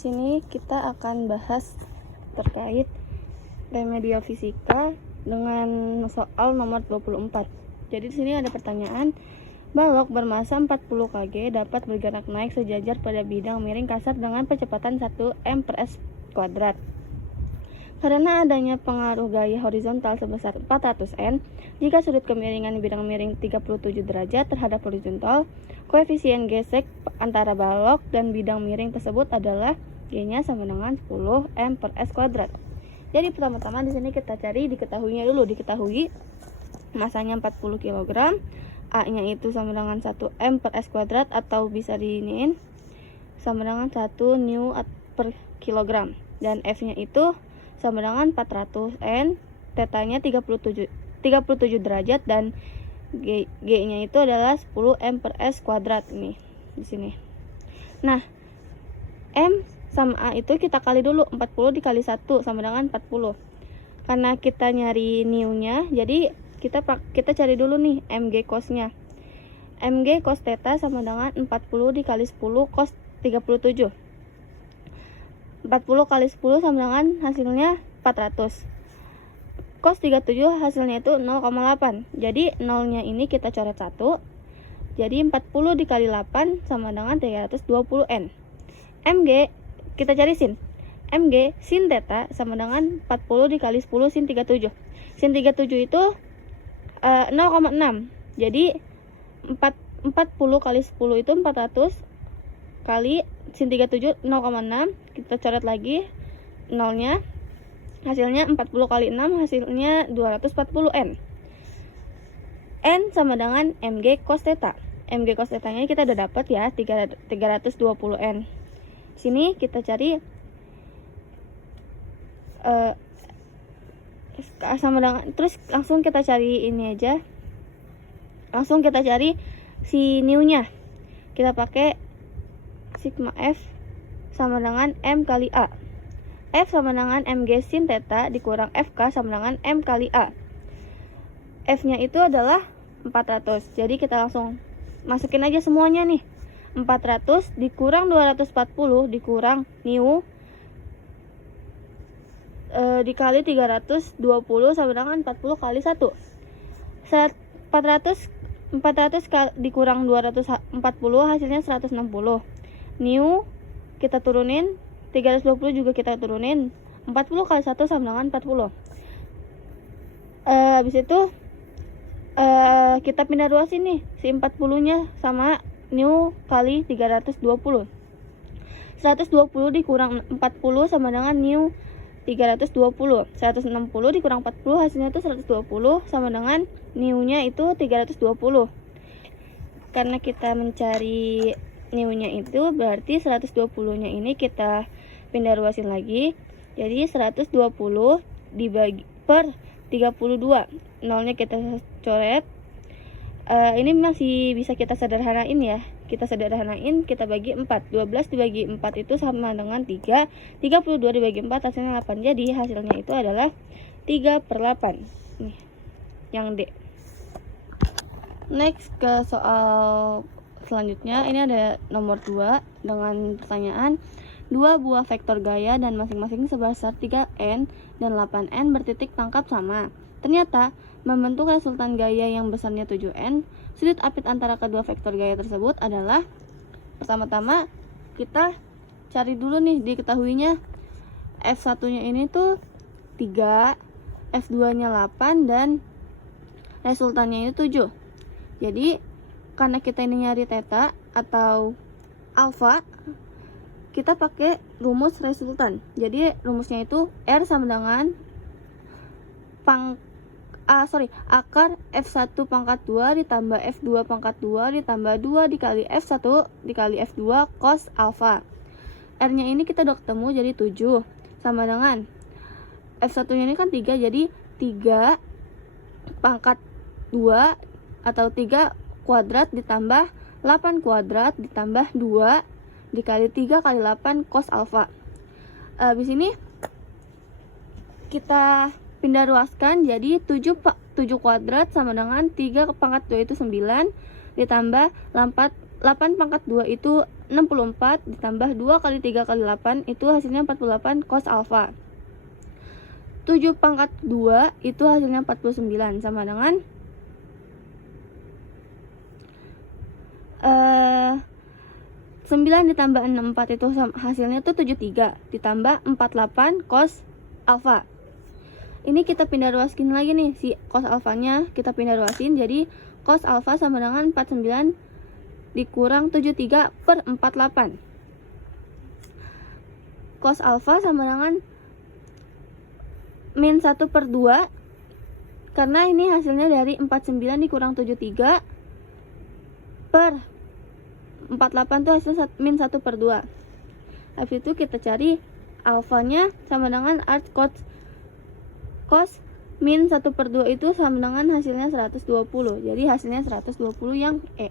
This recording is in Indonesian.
sini kita akan bahas terkait remedial fisika dengan soal nomor 24. Jadi di sini ada pertanyaan, balok bermasa 40 kg dapat bergerak naik sejajar pada bidang miring kasar dengan kecepatan 1 m/s². Karena adanya pengaruh gaya horizontal sebesar 400 N, jika sudut kemiringan bidang miring 37 derajat terhadap horizontal, koefisien gesek antara balok dan bidang miring tersebut adalah G-nya sama dengan 10 m/s². Jadi pertama-tama di sini kita cari diketahui masanya 40 kg, A-nya itu sama dengan 1 m/s² atau bisa diiniin sama dengan 1 N/kg, dan F-nya itu sama dengan 400 N, tetanya 37 derajat, dan G-nya itu adalah 10 m/s² ini di sini. Nah, M sama A itu kita kali dulu, 40 dikali 1 sama dengan 40. Karena kita nyari new-nya, jadi kita cari dulu nih MG cos-nya. MG cos theta sama dengan 40 dikali 10 cos 37. 40 kali 10 sama dengan hasilnya 400. Cos 37 hasilnya itu 0,8. Jadi 0-nya ini kita coret 1. Jadi 40 dikali 8 sama dengan 320 N. MG kita cari sin. MG sin theta sama dengan 40 dikali 10 sin 37. Sin 37 itu 0,6. Jadi 40 kali 10 itu 400 kali sin 37 0,6, kita coret lagi 0-nya, hasilnya 40 kali 6 hasilnya 240 N. N sama dengan MG cos theta. MG cos theta nya kita udah dapat ya, 320 N. Sini kita cari sama dengan, terus langsung kita cari ini aja. Langsung kita cari si new-nya. Kita pakai sigma F sama dengan M kali A. F sama dengan MG sin theta dikurang FK sama dengan M kali A. F-nya itu adalah 400. Jadi kita langsung masukin aja semuanya nih. 400 dikurang 240 dikurang new dikali 320 sama dengan 40 kali 1. 400 dikurang 240 hasilnya 160. New kita turunin, 320 juga kita turunin, 40 kali 1 sama dengan 40. Habis itu kita pindah ruas ini, si 40 nya sama new kali 320. 120 dikurang 40 sama dengan new 320. 160 dikurang 40 hasilnya itu 120 sama dengan new nya itu 320. Karena kita mencari new-nya itu berarti 120-nya ini kita pindah ruasin lagi. Jadi 120 dibagi per 32. Nolnya kita coret. Ini masih bisa kita sederhanain ya. Kita sederhanain, kita bagi 4. 12 dibagi 4 itu sama dengan 3. 32 dibagi 4 hasilnya 8. Jadi hasilnya itu adalah 3/8. Nih, yang D. Next ke soal selanjutnya, ini ada nomor 2 dengan pertanyaan, 2 buah vektor gaya dan masing-masing sebesar 3N dan 8N bertitik tangkap sama. Ternyata membentuk resultan gaya yang besarnya 7N. Sudut apit antara kedua vektor gaya tersebut adalah, pertama-tama kita cari dulu nih diketahuinya. F1-nya ini tuh 3, F2-nya 8, dan resultannya ini 7. Jadi karena kita ini nyari theta atau alfa, kita pakai rumus resultan. Jadi rumusnya itu R sama dengan akar F1 pangkat 2 ditambah F2 pangkat 2 ditambah 2 dikali F1 dikali F2 cos alfa. R-nya ini kita udah ketemu, jadi 7 sama dengan F1-nya ini kan 3, jadi 3 pangkat 2 atau 3 kuadrat ditambah 8 kuadrat ditambah 2 dikali 3 kali 8 cos alfa. Habis ini kita pindah ruaskan, jadi 7 kuadrat sama dengan 3 pangkat 2 itu 9 ditambah 8 pangkat 2 itu 64 ditambah 2 kali 3 kali 8 itu hasilnya 48 cos alfa. 7 pangkat 2 itu hasilnya 49 sama dengan 9 ditambah 64 itu hasilnya tuh 73 ditambah 48 cos alfa. Ini kita pindah ruaskin lagi nih, si cos alfanya kita pindah ruasin, jadi cos alfa sama dengan 49 dikurang 73 per 48. Cos alfa sama dengan min 1 per 2, karena ini hasilnya dari 49 dikurang 73 per 48 itu hasil min 1 per 2. Habis itu kita cari alfanya sama dengan art cos min 1 per 2 itu sama dengan hasilnya 120. Jadi hasilnya 120 yang E.